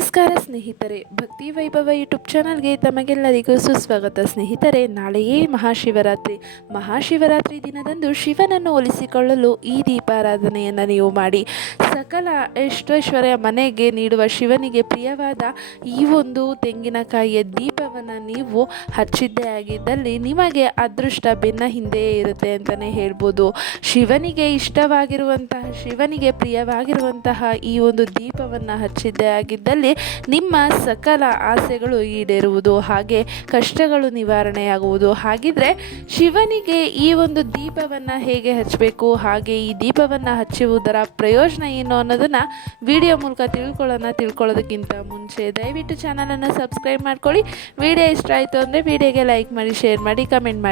ನಮಸ್ಕಾರ ಸ್ನೇಹಿತರೆ, ಭಕ್ತಿ ವೈಭವ ಯೂಟ್ಯೂಬ್ ಚಾನಲ್ಗೆ ತಮಗೆಲ್ಲರಿಗೂ ಸುಸ್ವಾಗತ. ಸ್ನೇಹಿತರೆ, ನಾಳೆಯೇ ಮಹಾಶಿವರಾತ್ರಿ ದಿನದಂದು ಶಿವನನ್ನು ಒಲಿಸಿಕೊಳ್ಳಲು ಈ ದೀಪಾರಾಧನೆಯನ್ನು ನೀವು ಮಾಡಿ ಸಕಲ ಐಶ್ವರ್ಯ ಮನೆಗೆ ನೀಡುವ ಶಿವನಿಗೆ ಪ್ರಿಯವಾದ ಈ ಒಂದು ತೆಂಗಿನಕಾಯಿಯ ದೀಪವನ್ನು ನೀವು ಹಚ್ಚಿದ್ದೇ ಆಗಿದ್ದಲ್ಲಿ ನಿಮಗೆ ಅದೃಷ್ಟ ಬೆನ್ನ ಹಿಂದೆಯೇ ಇರುತ್ತೆ ಅಂತಲೇ ಹೇಳ್ಬೋದು. ಶಿವನಿಗೆ ಶಿವನಿಗೆ ಪ್ರಿಯವಾಗಿರುವಂತಹ ಈ ಒಂದು ದೀಪವನ್ನು ಹಚ್ಚಿದ್ದೇ ಆಗಿದ್ದಲ್ಲಿ ನಿಮ್ಮ ಸಕಲ ಆಸೆಗಳು ಈಡೇರುವುದು, ಹಾಗೆ ಕಷ್ಟಗಳು ನಿವಾರಣೆಯಾಗುವುದು. ಹಾಗಿದ್ರೆ ಶಿವನಿಗೆ ಈ ಒಂದು ದೀಪವನ್ನು ಹೇಗೆ ಹಚ್ಚಬೇಕು, ಹಾಗೆ ಈ ದೀಪವನ್ನು ಹಚ್ಚುವುದರ ಪ್ರಯೋಜನ ಏನು ಅನ್ನೋದನ್ನು ವಿಡಿಯೋ ಮೂಲಕ ತಿಳ್ಕೊಳ್ಳೋದಕ್ಕಿಂತ ಮುಂಚೆ ದಯವಿಟ್ಟು ಚಾನಲನ್ನು ಸಬ್ಸ್ಕ್ರೈಬ್ ಮಾಡ್ಕೊಳ್ಳಿ. ವಿಡಿಯೋ ಇಷ್ಟ ಆಯಿತು ಅಂದರೆ ವಿಡಿಯೋಗೆ ಲೈಕ್ ಮಾಡಿ, ಶೇರ್ ಮಾಡಿ, ಕಮೆಂಟ್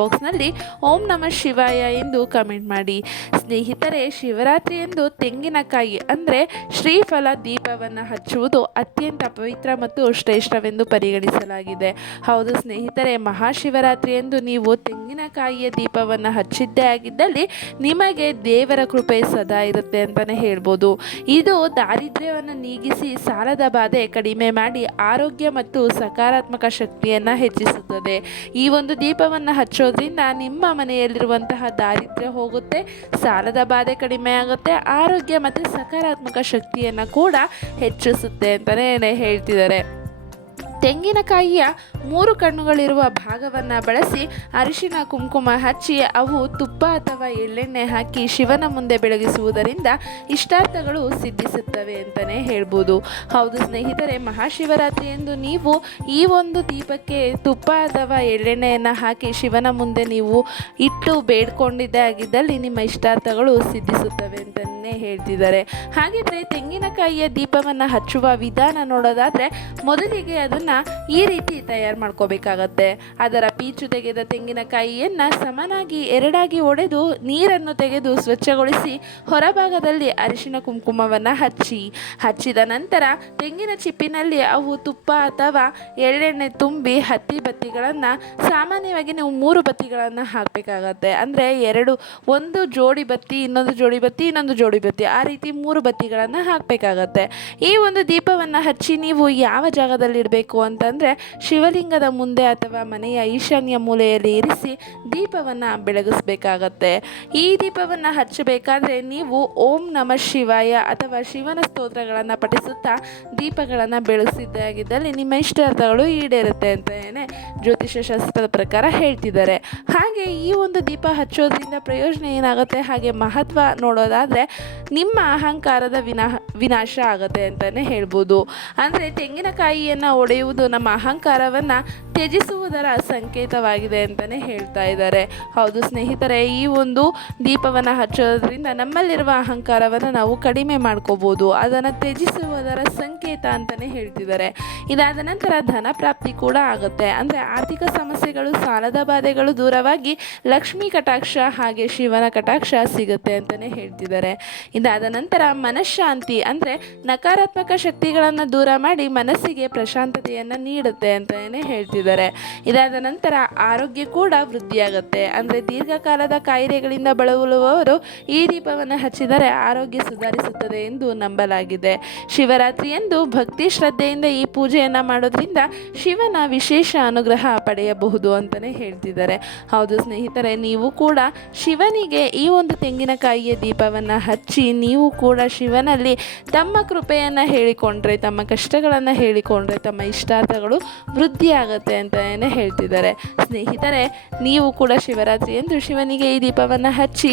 ಬಾಕ್ಸ್ನಲ್ಲಿ ಓಂ ನಮಃ ಶಿವಾಯ ಎಂದು ಕಮೆಂಟ್ ಮಾಡಿ. ಸ್ನೇಹಿತರೆ, ಶಿವರಾತ್ರಿ ಎಂದು ತೆಂಗಿನಕಾಯಿ ಅಂದರೆ ಶ್ರೀಫಲ ದೀಪವನ್ನು ಹಚ್ಚುವುದು ಅತ್ಯಂತ ಪವಿತ್ರ ಮತ್ತು ಶ್ರೇಷ್ಠವೆಂದು ಪರಿಗಣಿಸಲಾಗಿದೆ. ಹೌದು ಸ್ನೇಹಿತರೆ, ಮಹಾಶಿವರಾತ್ರಿ ಎಂದು ನೀವು ತೆಂಗಿನಕಾಯಿಯ ದೀಪವನ್ನು ಹಚ್ಚಿದ್ದೇ ಆಗಿದ್ದಲ್ಲಿ ನಿಮಗೆ ದೇವರ ಕೃಪೆ ಸದಾ ಇರುತ್ತೆ ಅಂತಲೇ ಹೇಳ್ಬೋದು. ಇದು ದಾರಿದ್ರ್ಯವನ್ನು ನೀಗಿಸಿ ಸಾಲದ ಬಾಧೆ ಕಡಿಮೆ ಮಾಡಿ ಆರೋಗ್ಯ ಮತ್ತು ಸಕಾರಾತ್ಮಕ ಶಕ್ತಿಯನ್ನು ಹೆಚ್ಚಿಸುತ್ತದೆ. ಈ ಒಂದು ದೀಪವನ್ನು ಹಚ್ಚೋದ್ರಿಂದ ನಿಮ್ಮ ಮನೆಯಲ್ಲಿರುವಂತಹ ದಾರಿದ್ರ್ಯ ಹೋಗುತ್ತೆ, ಸಾಲದ ಬಾಧೆ ಕಡಿಮೆ ಆಗುತ್ತೆ, ಆರೋಗ್ಯ ಮತ್ತು ಸಕಾರಾತ್ಮಕ ಶಕ್ತಿಯನ್ನು ಕೂಡ ಹೆಚ್ಚಿಸುತ್ತೆ ಅಂತಲೇ ಹೇಳ್ತಿದ್ದಾರೆ. ತೆಂಗಿನಕಾಯಿಯ 3 ಕಣ್ಣುಗಳಿರುವ ಭಾಗವನ್ನು ಬಳಸಿ ಅರಿಶಿನ ಕುಂಕುಮ ಹಚ್ಚಿ ಅವು ತುಪ್ಪ ಅಥವಾ ಎಳ್ಳೆಣ್ಣೆ ಹಾಕಿ ಶಿವನ ಮುಂದೆ ಬೆಳಗಿಸುವುದರಿಂದ ಇಷ್ಟಾರ್ಥಗಳು ಸಿದ್ಧಿಸುತ್ತವೆ ಅಂತಲೇ ಹೇಳ್ಬೋದು. ಹೌದು ಸ್ನೇಹಿತರೆ, ಮಹಾಶಿವರಾತ್ರಿ ಎಂದು ನೀವು ಈ ಒಂದು ದೀಪಕ್ಕೆ ತುಪ್ಪ ಅಥವಾ ಎಳ್ಳೆಣ್ಣೆಯನ್ನು ಹಾಕಿ ಶಿವನ ಮುಂದೆ ನೀವು ಇಟ್ಟು ಬೇಡ್ಕೊಂಡಿದ್ದೇ ಆಗಿದ್ದಲ್ಲಿ ನಿಮ್ಮ ಇಷ್ಟಾರ್ಥಗಳು ಸಿದ್ಧಿಸುತ್ತವೆ ಅಂತಲೇ ಹೇಳ್ತಿದ್ದಾರೆ. ಹಾಗಿದ್ರೆ ತೆಂಗಿನಕಾಯಿಯ ದೀಪವನ್ನು ಹಚ್ಚುವ ವಿಧಾನ ನೋಡೋದಾದರೆ ಮೊದಲಿಗೆ ಅದನ್ನು ಈ ರೀತಿ ತಯಾರು ಮಾಡ್ಕೋಬೇಕಾಗತ್ತೆ. ಅದರ ಪೀಚು ತೆಗೆದ ತೆಂಗಿನಕಾಯಿಯನ್ನು ಸಮನಾಗಿ ಎರಡಾಗಿ ಒಡೆದು ನೀರನ್ನು ತೆಗೆದು ಸ್ವಚ್ಛಗೊಳಿಸಿ ಹೊರಭಾಗದಲ್ಲಿ ಅರಿಶಿನ ಕುಂಕುಮವನ್ನು ಹಚ್ಚಿದ ನಂತರ ತೆಂಗಿನ ಚಿಪ್ಪಿನಲ್ಲಿ ಅವು ತುಪ್ಪ ಅಥವಾ ಎಳ್ಳೆಣ್ಣೆ ತುಂಬಿ ಹತ್ತಿ ಬತ್ತಿಗಳನ್ನು ಸಾಮಾನ್ಯವಾಗಿ ನೀವು 3 ಬತ್ತಿಗಳನ್ನು ಹಾಕಬೇಕಾಗತ್ತೆ. ಅಂದರೆ ಒಂದು ಜೋಡಿ ಬತ್ತಿ, ಇನ್ನೊಂದು ಜೋಡಿ ಬತ್ತಿ, ಇನ್ನೊಂದು ಜೋಡಿ ಬತ್ತಿ, ಆ ರೀತಿ 3 ಬತ್ತಿಗಳನ್ನು ಹಾಕಬೇಕಾಗತ್ತೆ. ಈ ಒಂದು ದೀಪವನ್ನು ಹಚ್ಚಿ ನೀವು ಯಾವ ಜಾಗದಲ್ಲಿ ಇಡಬೇಕು ಅಂತಂದರೆ ಶಿವಲಿಂಗದ ಮುಂದೆ ಅಥವಾ ಮನೆಯ ಈಶಾನ್ಯ ಮೂಲೆಯಲ್ಲಿ ಇರಿಸಿ ದೀಪವನ್ನು ಬೆಳಗಿಸಬೇಕಾಗತ್ತೆ. ಈ ದೀಪವನ್ನು ಹಚ್ಚಬೇಕಾದ್ರೆ ನೀವು ಓಂ ನಮಃ ಶಿವಾಯ ಅಥವಾ ಶಿವನ ಸ್ತೋತ್ರಗಳನ್ನು ಪಠಿಸುತ್ತಾ ದೀಪಗಳನ್ನು ಬೆಳಗಿಸಿದ್ದೇ ಆಗಿದ್ದಲ್ಲಿ ನಿಮ್ಮ ಇಷ್ಟಾರ್ಥಗಳು ಈಡೇರುತ್ತೆ ಅಂತಲೇ ಜ್ಯೋತಿಷ್ಯ ಶಾಸ್ತ್ರದ ಪ್ರಕಾರ ಹೇಳ್ತಿದ್ದಾರೆ. ಹಾಗೆ ಈ ಒಂದು ದೀಪ ಹಚ್ಚೋದ್ರಿಂದ ಪ್ರಯೋಜನ ಏನಾಗುತ್ತೆ, ಹಾಗೆ ಮಹತ್ವ ನೋಡೋದಾದರೆ ನಿಮ್ಮ ಅಹಂಕಾರದ ವಿನಾಶ ಆಗುತ್ತೆ ಅಂತಲೇ ಹೇಳ್ಬೋದು. ಅಂದರೆ ತೆಂಗಿನಕಾಯಿಯನ್ನು ಒಡೆಯುವುದು ನಮ್ಮ ಅಹಂಕಾರವನ್ನು ತ್ಯಜಿಸುವುದರ ಸಂಕೇತವಾಗಿದೆ ಅಂತಲೇ ಹೇಳ್ತಾ ಇದ್ದಾರೆ. ಹೌದು ಸ್ನೇಹಿತರೆ, ಈ ಒಂದು ದೀಪವನ್ನು ಹಚ್ಚೋದ್ರಿಂದ ನಮ್ಮಲ್ಲಿರುವ ಅಹಂಕಾರವನ್ನು ನಾವು ಕಡಿಮೆ ಮಾಡ್ಕೋಬೋದು, ಅದನ್ನು ತ್ಯಜಿಸುವುದರ ಸಂಕೇತ ಅಂತಲೇ ಹೇಳ್ತಿದ್ದಾರೆ. ಇದಾದ ನಂತರ ಧನ ಪ್ರಾಪ್ತಿ ಕೂಡ ಆಗುತ್ತೆ. ಅಂದರೆ ಆರ್ಥಿಕ ಸಮಸ್ಯೆಗಳು, ಸಾಲದ ಬಾಧೆಗಳು ದೂರವಾಗಿ ಲಕ್ಷ್ಮೀ ಕಟಾಕ್ಷ ಹಾಗೆ ಶಿವನ ಕಟಾಕ್ಷ ಸಿಗುತ್ತೆ ಅಂತಲೇ ಹೇಳ್ತಿದ್ದಾರೆ. ಇದಾದ ನಂತರ ಮನಃಶಾಂತಿ ಅಂದರೆ ನಕಾರಾತ್ಮಕ ಶಕ್ತಿಗಳನ್ನು ದೂರ ಮಾಡಿ ಮನಸ್ಸಿಗೆ ಪ್ರಶಾಂತತೆಯನ್ನು ನೀಡುತ್ತೆ ಅಂತಲೇ ಹೇಳ್ತಿದ್ದಾರೆ. ಇದಾದ ನಂತರ ಆರೋಗ್ಯ ಕೂಡ ವೃದ್ಧಿಯಾಗುತ್ತೆ. ಅಂದರೆ ದೀರ್ಘಕಾಲದ ಕಾಯಿಲೆಗಳಿಂದ ಬಳಲುವವರು ಈ ದೀಪವನ್ನು ಹಚ್ಚಿದರೆ ಆರೋಗ್ಯ ಸುಧಾರಿಸುತ್ತದೆ ಎಂದು ನಂಬಲಾಗಿದೆ. ಶಿವರಾತ್ರಿಯಂದು ಭಕ್ತಿ ಶ್ರದ್ಧೆಯಿಂದ ಈ ಪೂಜೆಯನ್ನು ಮಾಡೋದ್ರಿಂದ ಶಿವನ ವಿಶೇಷ ಅನುಗ್ರಹ ಪಡೆಯಬಹುದು ಅಂತಲೇ ಹೇಳ್ತಿದ್ದಾರೆ. ಹೌದು ಸ್ನೇಹಿತರೆ, ನೀವು ಕೂಡ ಶಿವನಿಗೆ ಈ ಒಂದು ತೆಂಗಿನಕಾಯಿಯ ದೀಪವನ್ನು ಹಚ್ಚಿ ನೀವು ಕೂಡ ಶಿವನಲ್ಲಿ ತಮ್ಮ ಕೃಪೆಯನ್ನು ಹೇಳಿಕೊಂಡ್ರೆ, ತಮ್ಮ ಕಷ್ಟಗಳನ್ನು ಹೇಳಿಕೊಂಡ್ರೆ ತಮ್ಮ ಇಷ್ಟಾರ್ಥಗಳು ವೃದ್ಧಿಯಾಗುತ್ತೆ ಅಂತಲೇ ಹೇಳ್ತಿದ್ದಾರೆ. ಸ್ನೇಹಿತರೆ, ನೀವು ಕೂಡ ಶಿವರಾತ್ರಿ ಎಂದು ಶಿವನಿಗೆ ಈ ದೀಪವನ್ನು ಹಚ್ಚಿ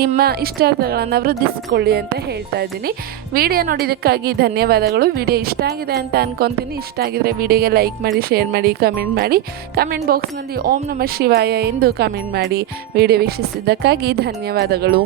ನಿಮ್ಮ ಇಷ್ಟಾರ್ಥಗಳನ್ನು ವೃದ್ಧಿಸಿಕೊಳ್ಳಿ ಅಂತ ಹೇಳ್ತಾ ಇದ್ದೀನಿ. ವಿಡಿಯೋ ನೋಡಿದ್ದಕ್ಕಾಗಿ ಧನ್ಯವಾದಗಳು. ವಿಡಿಯೋ ಇಷ್ಟ ಆಗಿದೆ ಅಂತ ಅನ್ಕೊತೀನಿ. ಇಷ್ಟ ಆಗಿದ್ರೆ ವಿಡಿಯೋಗೆ ಲೈಕ್ ಮಾಡಿ, ಶೇರ್ ಮಾಡಿ, ಕಮೆಂಟ್ ಬಾಕ್ಸ್ನಲ್ಲಿ ಓಂ ನಮಃ ಶಿವಾಯ ಎಂದು ಕಮೆಂಟ್ ಮಾಡಿ. ವಿಡಿಯೋ ವೀಕ್ಷಿಸಿದ್ದಕ್ಕಾಗಿ ಧನ್ಯವಾದಗಳು.